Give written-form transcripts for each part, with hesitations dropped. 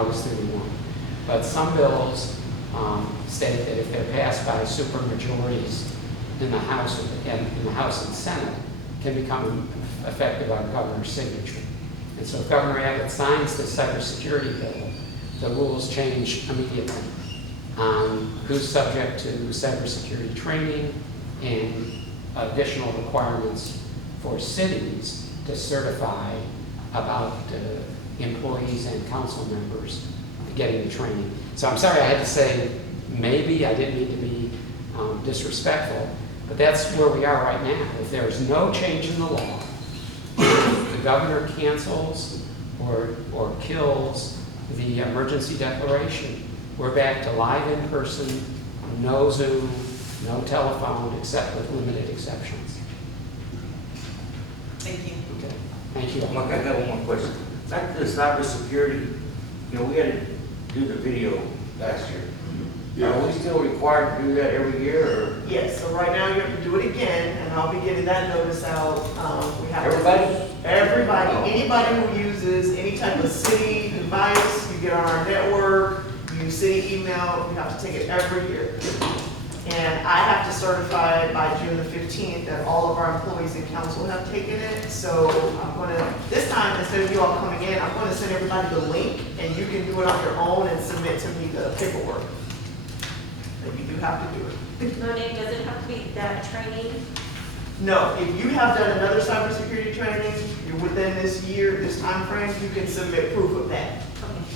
August 31. But some bills state that if they're passed by supermajorities in the House and Senate, can become effective on governor's signature. And so if Governor Abbott signs the cybersecurity bill, the rules change immediately on who's subject to cybersecurity training and additional requirements for cities to certify about employees and council members getting the training. So I'm sorry I had to say maybe, I didn't mean to be disrespectful, but that's where we are right now. If there's no change in the law, if the governor cancels or kills the emergency declaration, we're back to live in person, no Zoom, no telephone, except with limited exceptions. Thank you. Okay. Thank you. Mark, I got one more question. Back to the cybersecurity, we had to do the video last year. Yeah. Are we still required to do that every year, or? Yes, so right now you have to do it again, and I'll be getting that notice out. We have Everybody? Everybody, Oh. anybody who uses any type of city device, you get on our network, you use city email, you have to take it every year. And I have to certify by June the 15th that all of our employees and council have taken it. So I'm gonna, this time, instead of you all coming in, I'm gonna send everybody the link, and you can do it on your own and submit to me the paperwork. But you do have to do it. Monet, does it have to be that training? No, if you have done another cybersecurity training, you're within this year, this time frame, you can submit proof of that.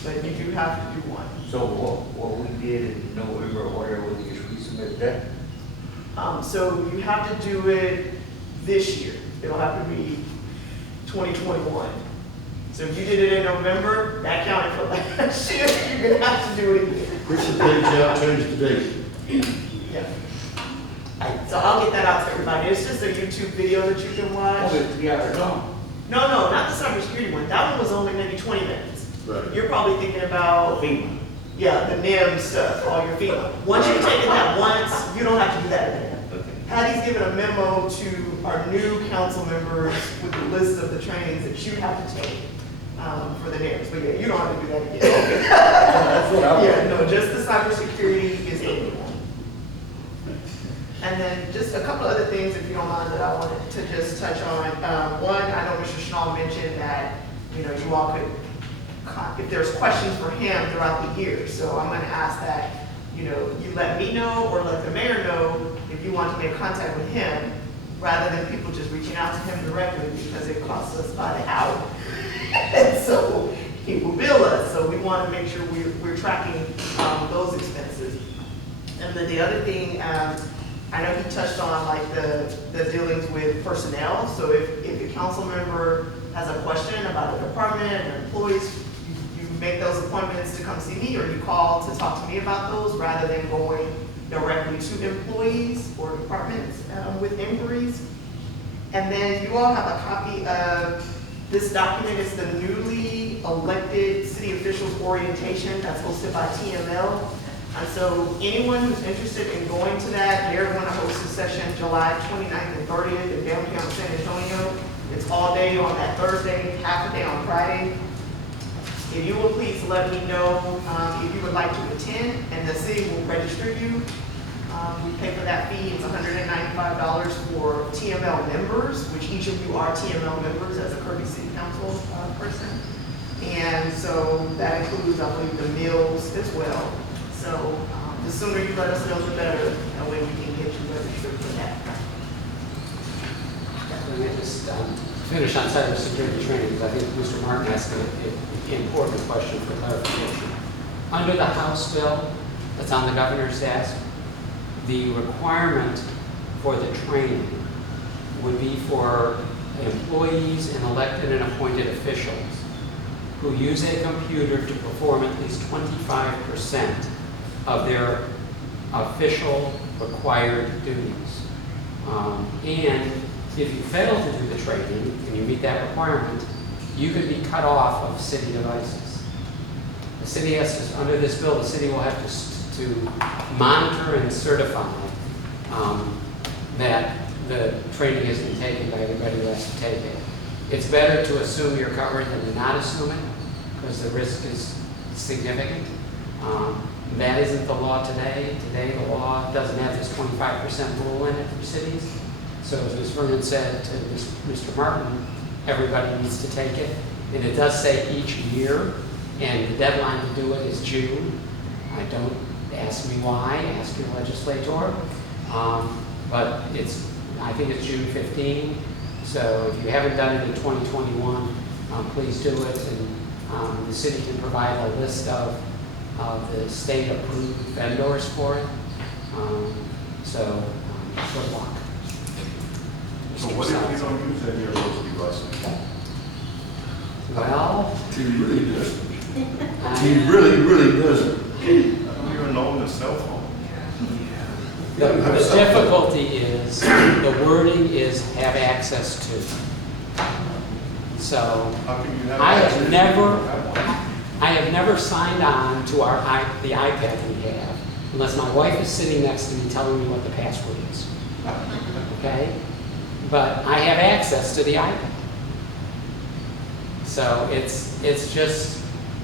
But you do have to do one. So what we did in November or whatever, we just resubmit that? So you have to do it this year. It'll have to be 2021. So if you did it in November, that counted for last year, you're gonna have to do it again. Push the page out, change the date. Yeah. So I'll get that out to everybody. It's just a YouTube video that you can watch. Yeah, no. No, not the cybersecurity one. That one was only maybe 20 minutes. Right. You're probably thinking about, FEMA. yeah, the NIM stuff, all your FEMA. Once you've taken that once, you don't have to do that again. Okay. Patty's given a memo to our new council members with the list of the trainings that you have to take for the NIMs. But yeah, you don't have to do that again. That's what I was. Yeah, no, just the cybersecurity is the one. And then just a couple other things, if you don't mind, that I wanted to just touch on. One, I know Mr. Schnall mentioned that, you all could, if there's questions for him throughout the year. So I'm gonna ask that, you let me know or let the mayor know if you want to make contact with him, rather than people just reaching out to him directly, because it costs us by the hour. And so he will bill us. So we want to make sure we're tracking those expenses. And then the other thing, I know he touched on like the dealings with personnel. So if a council member has a question about a department or employees, you make those appointments to come see me, or you call to talk to me about those, rather than going directly to employees or departments with inquiries. And then you all have a copy of this document. It's the newly elected city officials orientation that's hosted by TML. And so anyone who's interested in going to that, they're going to host a session July 29th and 30th in downtown San Antonio. It's all day on that Thursday, half a day on Friday. If you will please let me know if you would like to attend, and the city will register you. We pay for that fee. It's $195 for TML members, which each of you are TML members as a Kirby City Council person. And so that includes, I believe, the meals as well. So the sooner you let us know, the better. That way we can get you registered for that. Let me just finish on cybersecurity training, because I think Mr. Martin asked an important question for clarification. Under the House bill that's on the governor's desk, the requirement for the training would be for employees and elected and appointed officials who use a computer to perform at least 25% of their official required duties. And if you fail to do the training and you meet that requirement, you could be cut off of city devices. The city has to, under this bill, the city will have to monitor and certify that the training has been taken by everybody who has to take it. It's better to assume you're covered than to not assume it, because the risk is significant. That isn't the law today. Today, the law doesn't have this 25% rule in it for cities. So as Ms. Vernon said to Mr. Martin, everybody needs to take it. And it does say each year, and the deadline to do it is June. Don't ask me why, ask your legislator. But I think it's June 15. So if you haven't done it in 2021, please do it. And the city can provide a list of the state-approved vendors for it. Good luck. So what if you don't use any of those devices? Well, He really doesn't. He really doesn't. I don't even own a cell phone. the difficulty is, the wording is have access to. So How can you have? I access have if never, you don't have one? I have never signed on to the iPad we have unless my wife is sitting next to me telling me what the password is. Okay? But I have access to the iPad. So it's just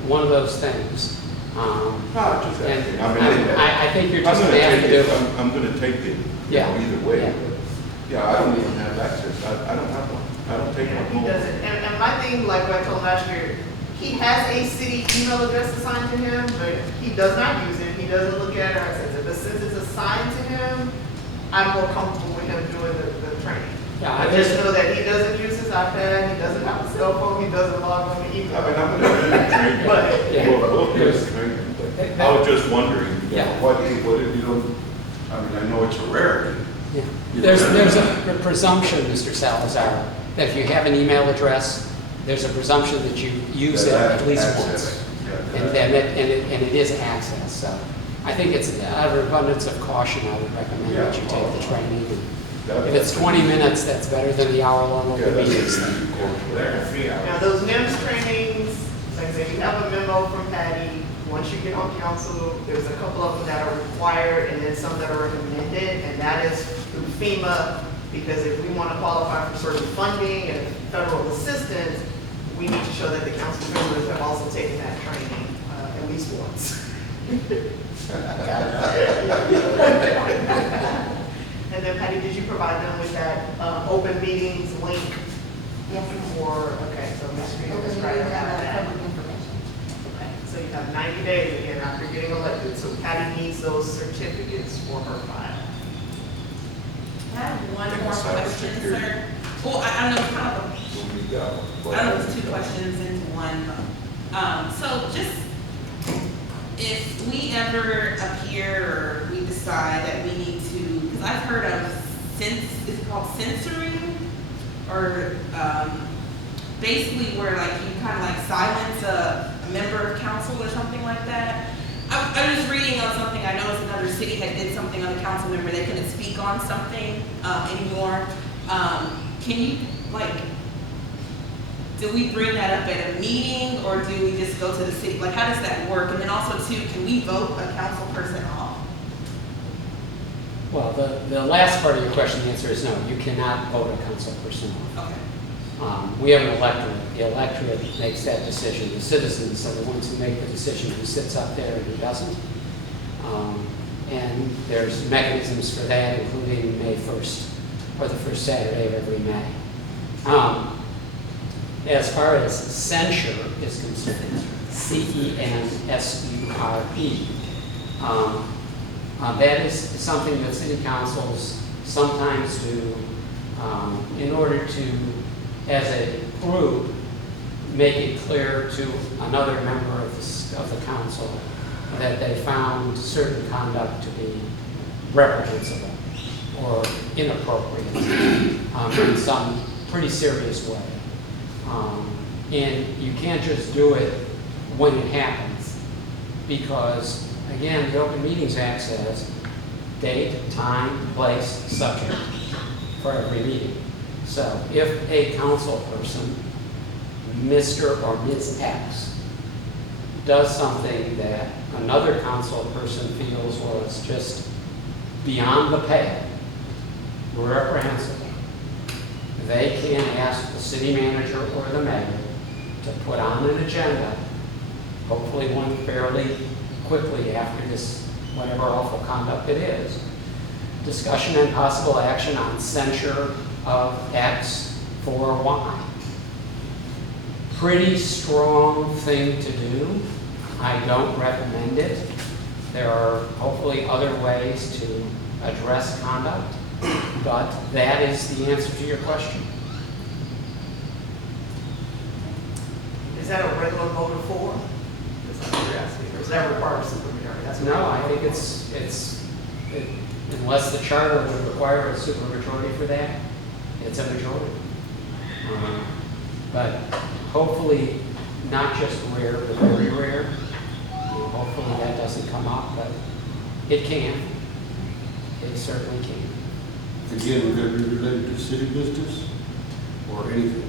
one of those things. No, just And asking. I mean, I think you're I'm just gonna mad take to it. do it. I'm gonna take it, Yeah. either way. Yeah. But, yeah, I don't even have access. I don't have one. I don't take Yeah, one he home. doesn't, and my thing, like what I told him last year, he has a city email address assigned to him, but he does not use it, he doesn't look at it or access it, but since it's assigned to him, I'm more comfortable with him doing the training. Yeah, I just know that he doesn't use his iPad, he doesn't have a cell phone, he doesn't log on to I mean, email. I'm gonna do the training. But- Yeah. We'll do the training, but I was just wondering, you know, Yeah. what if you don't, I mean, I know it's a rarity. Yeah. There's a presumption, Mr. Salazar, that if you have an email address, there's a presumption that you use it That at least access. once. Yeah, And then it is access, so I think it's out of abundance of caution, I would recommend that you take the training. If it's 20 minutes, that's better than the hour-long Yeah, open that's meetings. They're 3 hours. Now, those NIMS trainings, like I said, you have a memo from Patty. Once you get on council, there's a couple of them that are required and then some that are recommended, and that is through FEMA, because if we want to qualify for certain funding and federal assistance, we need to show that the council members have also taken that training at least once. And then Patty, did you provide them with that open meetings link? Yes. Or, okay, so Ms. Green Open is meeting right and about that. public information. Okay, so you have 90 days again after getting elected, so Patty needs those certificates for her file. I have one And more question, cybersecurity. sir. Well, I don't know, kind of, When we got one. I don't know if it's two questions into one. So just, if we ever appear or we decide that we need to, because I've heard of is it called censoring? Or, basically where like you kind of like silence a member of council or something like that. I was reading on something, I noticed another city had did something on a council member, they couldn't speak on something, anymore. Can you, like, do we bring that up at a meeting, or do we just go to the city? Like, how does that work? And then also too, can we vote a council person off? Well, the last part of your question, the answer is no. You cannot vote a council person off. Okay. We have an electorate. The electorate makes that decision. The citizens are the ones who make the decision who sits up there and who doesn't. And there's mechanisms for that, including May 1st, or the first Saturday of every May. As far as censure is concerned, C-E-N-S-U-R-E, that is something that city councils sometimes do in order to, as a group, make it clear to another member of the council that they found certain conduct to be reprehensible or inappropriate in some pretty serious way. And you can't just do it when it happens, because, again, the Open Meetings Act says date, time, place, subject for every meeting. So if a council person, Mr. or Ms. X, does something that another council person feels was just beyond the pale, reprehensible, they can ask the city manager or the mayor to put on an agenda hopefully one fairly quickly after this, whatever awful conduct it is. Discussion and possible action on censure of X for Y. Pretty strong thing to do. I don't recommend it. There are hopefully other ways to address conduct, but that is the answer to your question. Is that a regular vote of 4? Is that what you're asking? Or is that required supermajority? That's what No, I'm- I think unless the charter would require a supermajority for that, it's a majority. But hopefully, not just rare, but very rare. Hopefully that doesn't come up, but it can. It certainly can. Again, would that be related to city business or anything?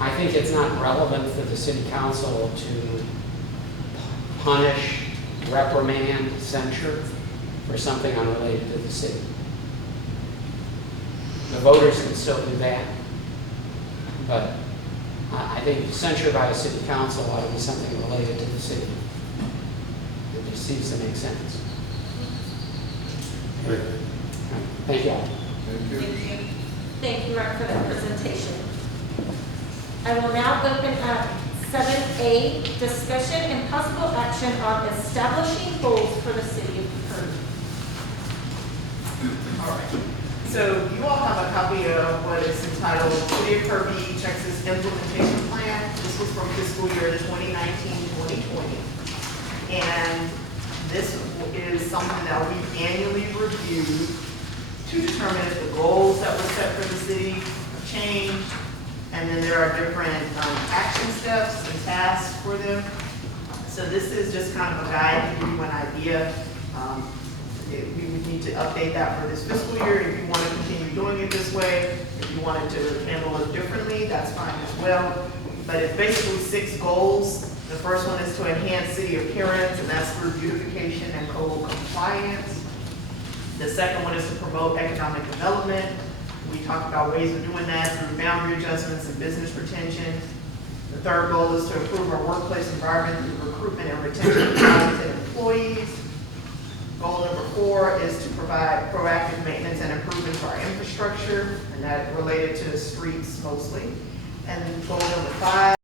I think it's not relevant for the city council to punish, reprimand, censure for something unrelated to the city. The voters can still do that, but I think censure by a city council ought to be something related to the city. It just seems to make sense. Thank you all. Thank you. Thank you. Thank you, Mark, for that presentation. I will now open up 7A, discussion and possible action on establishing goals for the city of Kirby. All right. So you all have a copy of what is entitled City of Kirby Texas Implementation Plan. This was from fiscal year 2019-2020. And this is something that we annually review to determine if the goals that were set for the city have changed. And then there are different action steps and tasks for them. So this is just kind of a guide to give you an idea. We would need to update that for this fiscal year. If you want to continue doing it this way, if you wanted to handle it differently, that's fine as well. But it's basically 6 goals. The first one is to enhance city appearance, and that's through beautification and code compliance. The second one is to promote economic development. We talked about ways of doing that through boundary adjustments and business retention. The third goal is to improve our workplace environment through recruitment and retention of talented employees. Goal number 4 is to provide proactive maintenance and improvement to our infrastructure, and that related to the streets mostly. And goal number 5